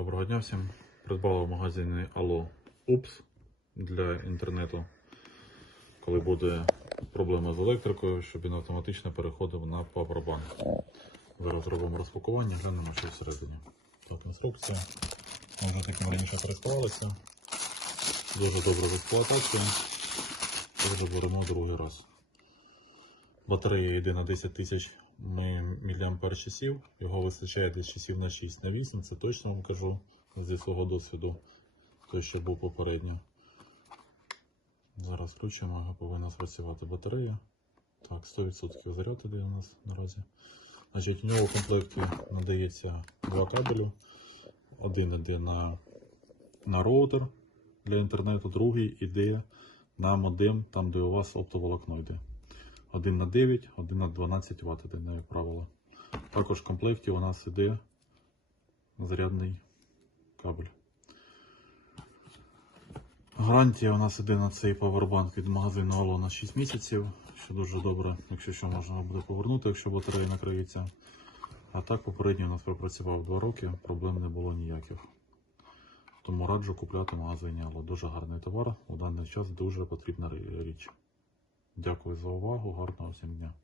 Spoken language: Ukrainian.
Доброго дня всім. Придбала в магазині Allo Упс для інтернету. Коли буде проблема з електрикою, щоб він автоматично переходив на Powerbank. Зараз зробимо розпакування, глянемо, що всередині. Так, інструкція. Ми вже таким раніше користувалися. Дуже добре в експлуатації. Тож беремо другий раз. Батарея йде на 10 тисяч мАч часів. Його вистачає десь часів на 6 на 8, це точно вам кажу зі свого досвіду, той, що був попередньо. Зараз включимо, повинна спрацювати батарея. Так, 100% заряд іде у нас наразі. Значить, у нього в комплекті надається два кабелю. Один йде на, на роутер для інтернету, другий йде на модем, там де у вас оптоволокно йде. Один на 9, один на 12 Вт іде, як правило. Також в комплекті у нас іде зарядний кабель. Гарантія у нас іде на цей павербанк від магазину Allo на 6 місяців, що дуже добре, якщо що можна буде повернути, якщо батарея накриється. А так попередньо у нас пропрацював 2 роки, проблем не було ніяких. Тому раджу купляти в магазині Allo. Дуже гарний товар, у даний час дуже потрібна річ. Дякую за увагу, гарного всім дня.